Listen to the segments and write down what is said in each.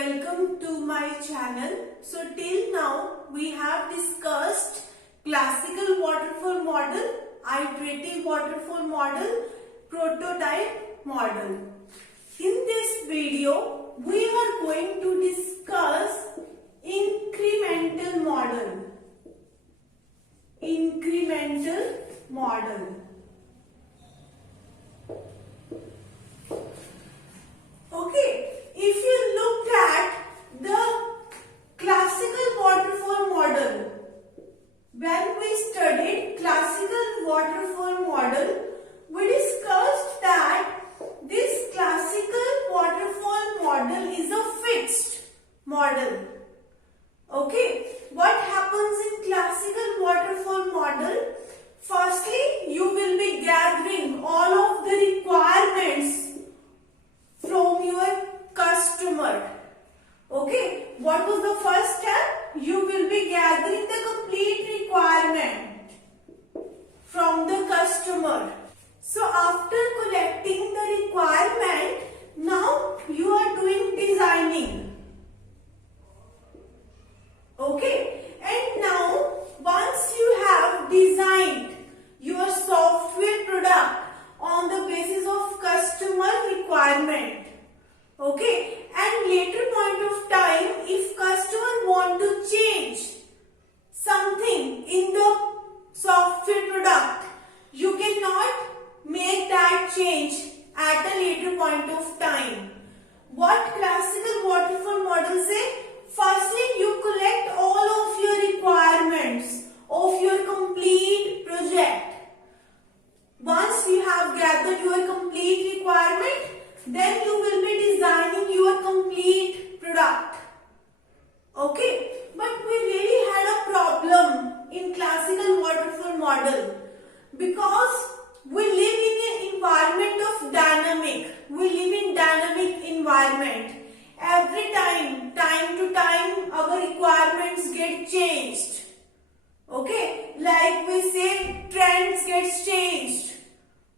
welcome to my channel. So till now we have discussed classical waterfall model, iterative waterfall model, prototype model. In this video we are going to discuss incremental model. Incremental model. Okay, if you look at the classical waterfall model, when we studied classical waterfall model, we discussed that this classical waterfall model is a fixed model. Okay, what happens in classical waterfall model? Firstly, you will be gathering all of the requirements from your customer. Okay, what was the first step? You will be gathering the complete requirement from the customer. So after collecting the requirement, now you are doing designing. Okay, and now once you have designed your software product on the basis of customer requirement, okay, and later point of time if customer want to change something in the software product, you cannot make that change at a later point of time. What classical waterfall model say? Firstly, you collect all of your requirements of your complete project. Once you have gathered your complete requirement, then you will be designing your complete product. Okay, but we really had a problem in classical waterfall model because we live in an environment of dynamic. We live in dynamic environment. Every time to time, our requirements get changed. Okay, like we say, trends get changed.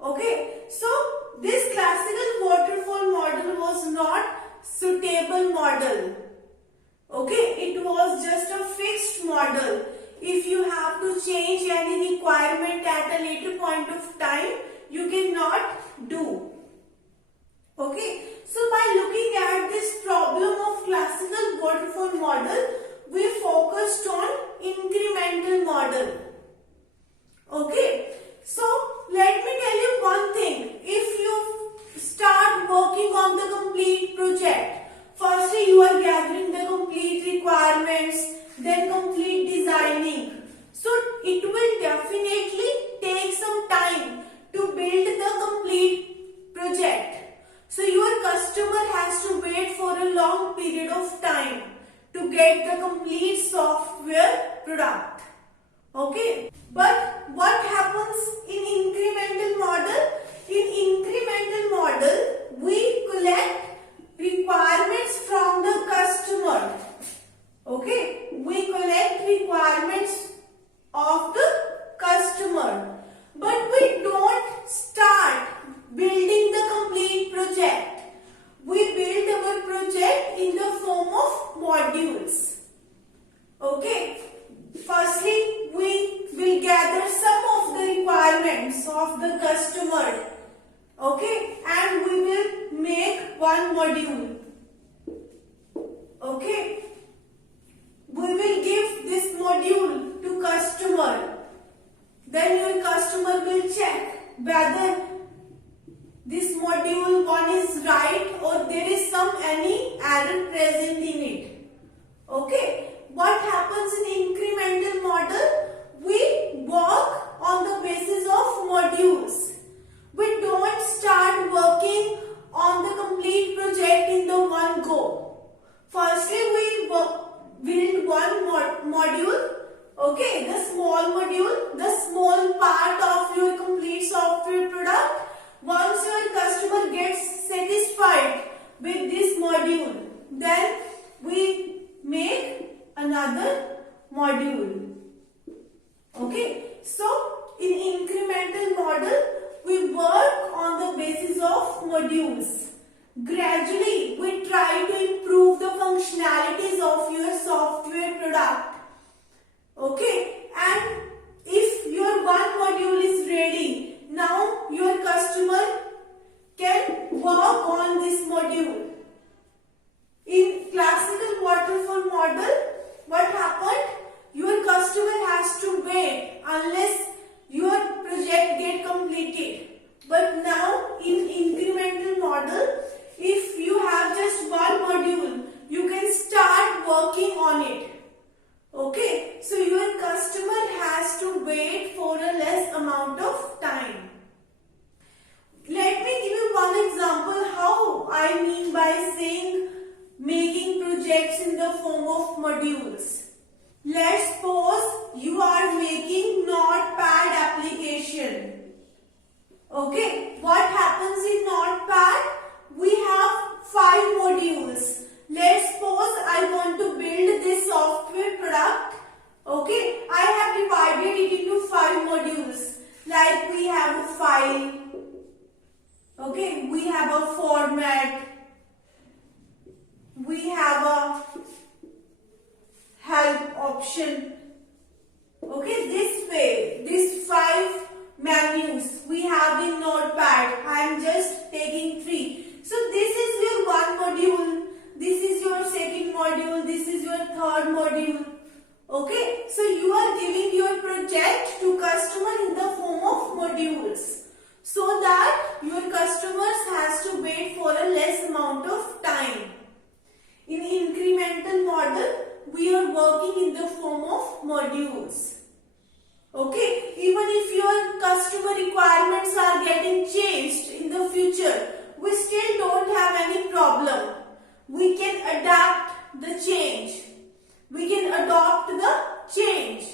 Okay, so this classical waterfall model was not suitable model. Okay, it was just a fixed model. If you have to change any requirement at a later point of time, you cannot do. Okay, so by looking at this problem of classical waterfall model, we focused on incremental model. Okay, so let me tell you one thing. If you start working on the complete project, firstly you are gathering the complete requirements, then complete designing. So it will definitely take some time to build the complete project. So your customer has to wait for a long period of time to get the complete software product. Okay, but what happens in incremental model? In incremental model, we collect requirements from the customer. Okay, we collect requirements of the customer, but we don't start building the complete project. We build our project in the form of modules. Okay, firstly we will gather some of the requirements of the customer. Okay, and we will make one module. Okay, we will give this module to customer. Then your customer will check whether this module one is right or there is any error present in it. Okay, what happens in incremental model? We work on the basis of modules. We don't start working on the complete project in the one go. Firstly, we build one module. Okay, the small module, the small part of your complete software product. Once your customer gets satisfied with this module, then we make another module. Okay, so in incremental model, we work on the basis of modules. Gradually we try to improve the functionalities of your software product. Okay, and if your one module is ready, now your customer can work on this module. In classical waterfall model, what happened? Your customer has to wait unless your project get completed. But now in incremental model, if you have just one module, you can start working on it. Okay, so your customer has to wait for a less amount of time. Let me give you one example how I mean by saying making projects in the form of modules. Let's suppose you are making Notepad application. Okay, what happens in Notepad? We have 5 modules. Let's suppose I want to build this software product. Okay, I have divided it into 5 modules. Like we have a file. Okay, we have a format. We have a help option. Okay, this way, these 5 menus we have in Notepad. I am just taking 3. So this is your one module. This is your second module. This is your third module. Okay, so you are giving your project to customer in the form of modules, so that your customers has to wait for a less amount of time. In incremental model, we are working in the form of modules. Okay, even if your customer requirements are getting changed in the future, we still don't have any problem. We can adapt the change. We can adopt the change.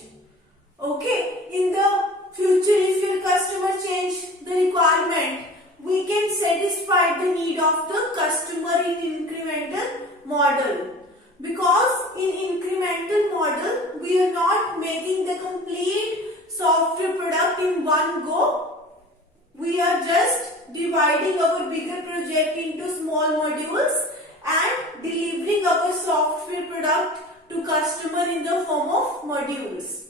Okay, in the future, if your customer change the requirement, we can satisfy the need of the customer in incremental model. Because in incremental model, we are not making the complete software product in one go. We are just dividing our bigger project into small modules and delivering our software product to customer in the form of modules.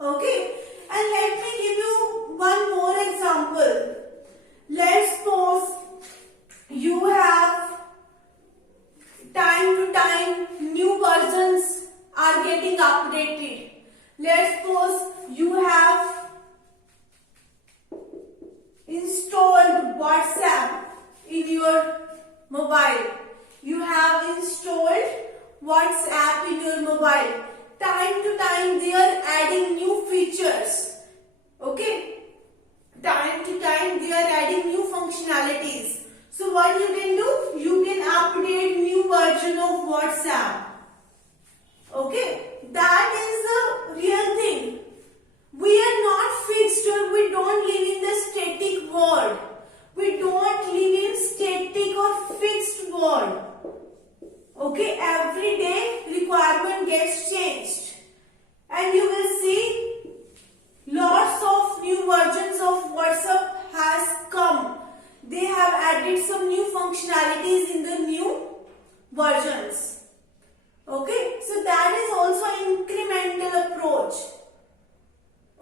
Okay, and let me give you one more example. Let's suppose you have time to time new versions are getting updated. Let's suppose you have installed WhatsApp in your mobile. You have installed WhatsApp in your mobile. Time to time they are adding new features. Okay? Time to time they are adding new functionalities. So what you can do? You can update new version of WhatsApp. Okay? That is the real thing. We are not fixed, or we don't live in the static world. We don't live in static or fixed world. Okay, every day requirement gets changed. And you will see lots of new versions of WhatsApp has come. They have added some new functionalities in the new versions. Okay, so that is also incremental approach.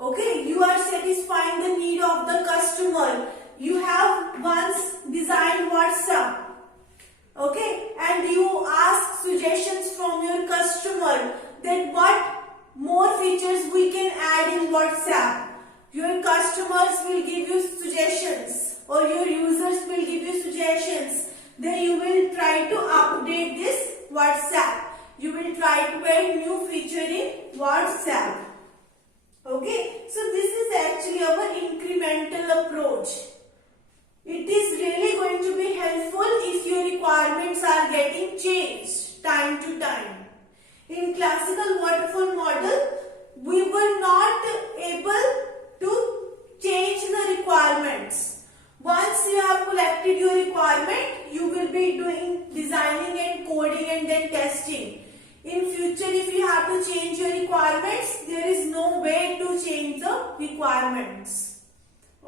Okay, you are satisfying the need of the customer. You have once designed WhatsApp. Okay, and you ask suggestions from your customer that what more features we can add in WhatsApp. Your customers will give you suggestions, or your users will give you suggestions. Then you will try to update this WhatsApp. You will try to add new feature in WhatsApp. Okay, so this is actually our incremental approach. It is really going to be helpful if your requirements are getting changed time to time. In classical waterfall model, we were not able to change the requirements. Once you have collected your requirement, you will be doing designing and coding and then testing. In future, if you have to change your requirements, there is no way to change the requirements.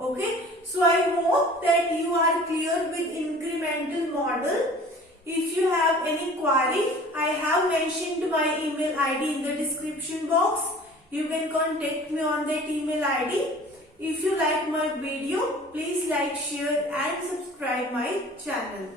Okay, so I hope that you are clear with incremental model. If you have any query, I have mentioned my email ID in the description box. You can contact me on that email ID. If you like my video, please like, share and subscribe my channel.